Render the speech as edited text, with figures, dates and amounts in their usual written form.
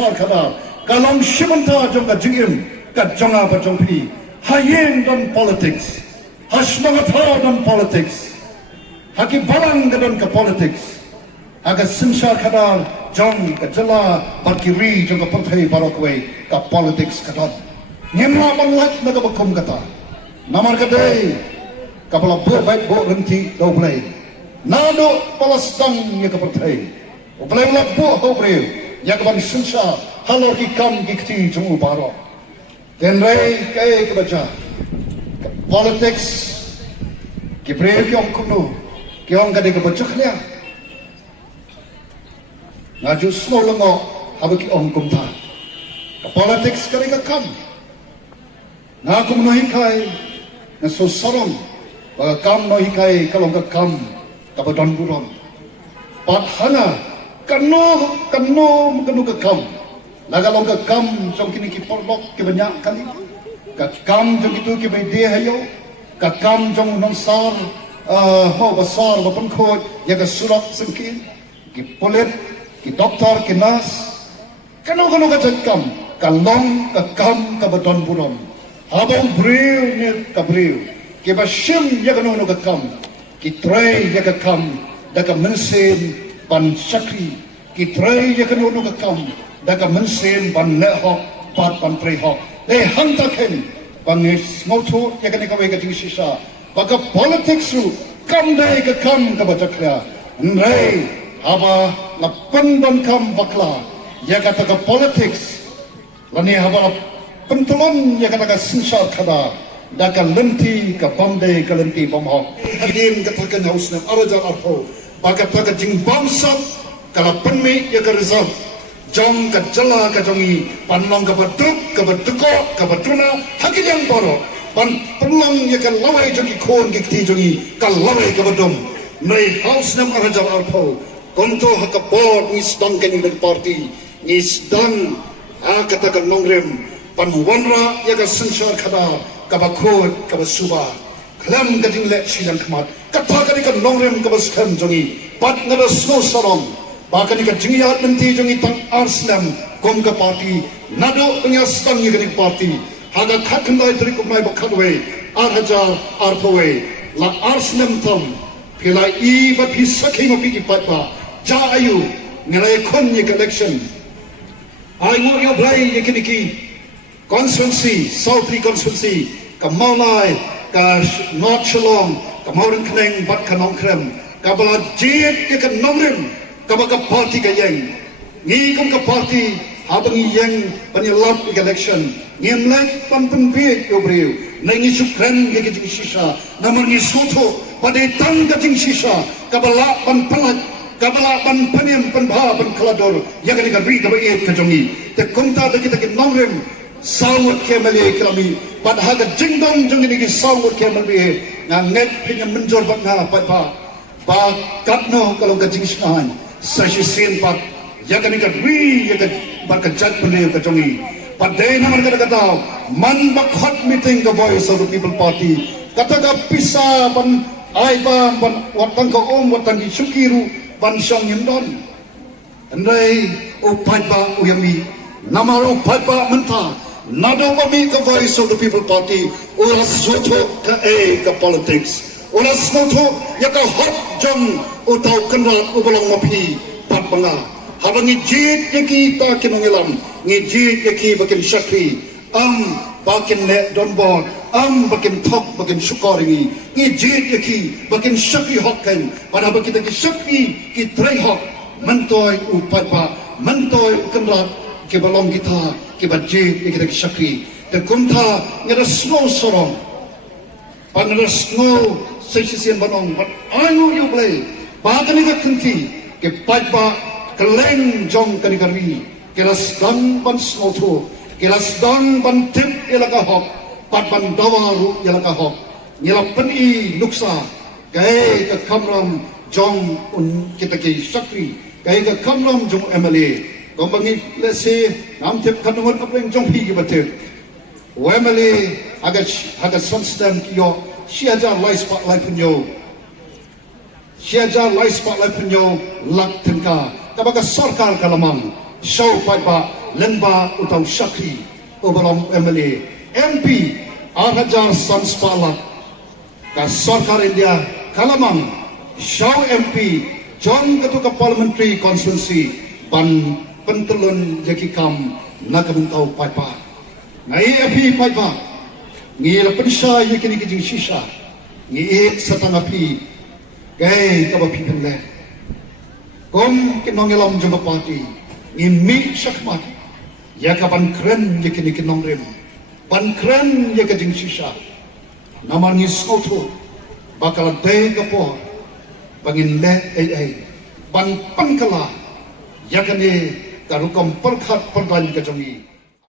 Kada kalong shimanta jong ka jingim ka jonga ba jong pi hayen don politics hasmangatha don politics haki barang don ka politics aga simsha kada jong ka jala barkiri jong ka panthai barokwe ka politics kada nyemla manlat na ka bakum kata namar kadai kapala bo baik bo renti do play nado palastang ya ka panthai o play la bo ho breu yak bang simsha halor ki kam gikti jong baro then rai kai ke baca politics ki breu ki ong kuno ki ong ka de ka baca khlia ngaju slow lango habu ki ong kumta politics ka ka kam na kum no hikai na so sarom ba kam no hikai kalong ka kam ka ba don buron pat hana kanu ke kam lagalong ke kam jong kini ki porlok ke banyak kali ka kam jong itu ke bede hayo ka kam jong non sar ho basar bapan khoj ya ka surat sengkin ki polit ki doktor ki nas kanu ka kam kalong ka kam ka badon buron habang breu ne ka breu ke ba shim ya kanu ka kam ki tray ya ka kam da ka mensen ban sakri ki tray ya kan ono ka kam da ka mensen ban le ho pat ban pre ho de hanta ken ban is moto ya kan ka we ka ting sisa baka politics ru kam dai ka kam ka ba chakla nrai aba la pan ban kam bakla ya ka ta ka politics lani aba pentulon ya ka ta ka sisa khada da ka lenti ka bamde ka lenti bam ho hadin ka ta ka haus na araja arho baka ta ka jing bamsat kalau penmi ya ke result jong ke jala ke jongi panlong ke baduk ke baduko ke baduna hakin yang boro pan penlong ya ke lawai jongi kon ke kti jongi ke lawai ke badum nei house nam arajal alpo konto hak board ni stang ken den party ni stang kata ke nongrem pan wanra ya ke sensor kada ke bakod ke basuba klam ke jingle silang khamat kata ke nongrem ke baskan jongi pat ngada snow sarom bahkan ikan jengiat nanti jengi tang Arsenal kom ke parti nado penyastang ni kenik parti haga kakandai terikum nai bakadwe arhajar arpawe la Arsenal tam pila I bat hi saking opi ki patpa ja ayu nilai kon ye election ai ngo yo blai ye keniki constituency South constituency ka Maulai ka North Shillong ka Mauren Kneng bat ka Nongkrem ka bala jit ye ka Nongrim kabaka party ka yang ngi kom ka party habang yang panilap election ngimlang pampenbi yo breu nangi sukran ge ke sisa namar ni soto pada tang ka jing sisa kabala pan palat kabala pan panem pan bha pan khalador ya ka ri ka ba ka jongi te komta de kita ke nongrem sawut ke mali krami pad ha ka jingdong jongi ni sawut ke mali na net pinya menjor ba na pa ba katno kalau ka jing sinahan sashi sin pat yakan ikat wi yakan berkejat beliau kejongi padai naman kata man bakhot meeting the voice of the people party kata ka pisa ban ai ban watang ka watang sukiru ban song yendon andai upai ba uyami nama upai ba menta nado wami the voice of the people party ora soto ka ka politics ora soto yaka hot jong utau kenal ubolong mapi pat banga habang ijit yaki ta kinongilam ngijit yaki bakin syakri bakin ne donbor bakin tok bakin syukari ngijit yaki bakin syakri hokken pada bakita ki syakri ki trai hok mentoy upat pa mentoy kenal ki balong kita ki bajit yaki ki syakri de kumta ngada snow sorong panada snow sesisian banong but anu you play bagan ni kenti ke pajba keleng jong kanigari kelas dan ban snoto kelas dan ban tip elaka hok pat ban dawaru elaka hok nyela peni nuksa kai ke kamram jong kita ke sakri kai ke kamram jong MLA kombangi lese nam tip kanungan apeng jong pi ke batir MLA aga sonsdam kiyo siaja lai spotlight punyo siaja lai spotlight punyo lak tengka kabaka sarkar kalamang show pai ba Lengba utau Syakhi Obalong MLA MP Arhajar Sanspalak ka Sarkar India Kalamang Shaw MP John Ketua Parliamentary Constituency Ban Pentelun Jakikam Nakabungtau Paipa Ngai api Paipa Ngi la pensya yakini kijing sisa Ngi satang api Gay kabapi penle Kom kinongelam jumpa parti Ngi mi syakmat Yakapan keren yakini kinong rim Ban keren yakajing sisa Naman ngi soto Bakal day kapo Bangin le Ban pankala Yakani karukam perkat perdan kajongi